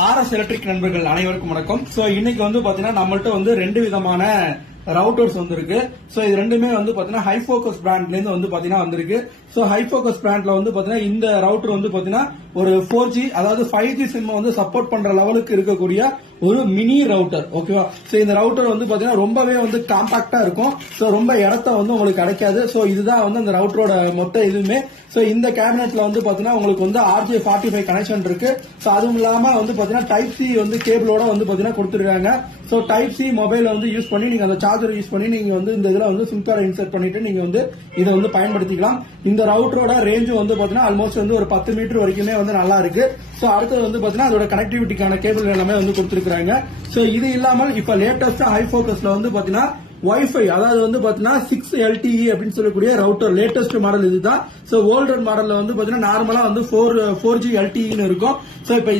RS electric நண்பர்கள் அனைவருக்கும் வணக்கம். சோ இன்னைக்கு வந்து பாத்தீங்கன்னா நம்மள்ட்ட வந்து ரெண்டு விதமான ரவுட்டர்ஸ் வந்திருக்கு. சோ இது ரெண்டுமே வந்து பாத்தீங்கன்னா ஹை ஃபோக்கஸ் பிராண்ட்ல இருந்து வந்து பாத்தீங்கன்னா வந்திருக்கு. சோ ஹை ஃபோக்கஸ் பிராண்ட்ல வந்து பாத்தீங்கன்னா இந்த ரவுட்டர் வந்து பாத்தீங்கன்னா ஒரு 4G அதாவது 5G சிம் வந்து சப்போர்ட் பண்ற லெவலுக்கு இருக்கக்கூடிய ஒரு மினி ரவுட்டர். ஓகேவா? சோ இந்த ரவுட்டர் வந்து பாத்தீங்கன்னா ரொம்பவே வந்து காம்பாக்டா இருக்கும். சோ ரொம்ப இடத்த வந்து உங்களுக்கு கிடைக்காது. சோ இதுதான் வந்து அந்த ரவுட்டரோட மொத்த இதுவுமே. சோ இந்த கேபினெட்ல வந்து பாத்தீங்கன்னா உங்களுக்கு வந்து RJ45 கனெக்ஷன் இருக்கு. சோ அதுவும் இல்லாம வந்து பாத்தீங்கன்னா டைப் சி வந்து கேபிளோட வந்து பாத்தீங்கன்னா கொடுத்துருக்காங்க. சோ டைப் சி மொபைல வந்து யூஸ் பண்ணி நீங்க அந்த சார்ஜர் யூஸ் பண்ணி நீங்க வந்து இந்த இதுல வந்து சிம் கார்டு இன்சர்ட் பண்ணிட்டு நீங்க வந்து இதை வந்து பயன்படுத்திக்கலாம். இந்த ரவுட்டரோட ரேஞ்சும் வந்து பாத்தீங்கன்னா ஆல்மோஸ்ட் வந்து ஒரு 10 மீட்டர் வரைக்குமே வந்து நல்லா இருக்கு. சோ அடுத்தது வந்து பாத்தீங்கன்னா அதோட கனெக்டிவிட்டிக்கான கேபிள் எல்லாமே வந்து கொடுத்துருக்காங்க. சோ இது இல்லாமல் இப்ப லேட்டஸ்டா ஹை ஃபோக்கஸ்ல வந்து பாத்தீங்கன்னா வைஃபை அதாவது வந்து பாத்தீங்கன்னா 6 LTE அப்படின்னு சொல்லக்கூடிய ரவுட்டர் லேட்டஸ்ட் மாடல் இதுதான். சோ ஓல்டர் மாடல்ல வந்து பாத்தீங்கன்னா நார்மலா வந்து 4G LTE இருக்கும். சோ இப்ப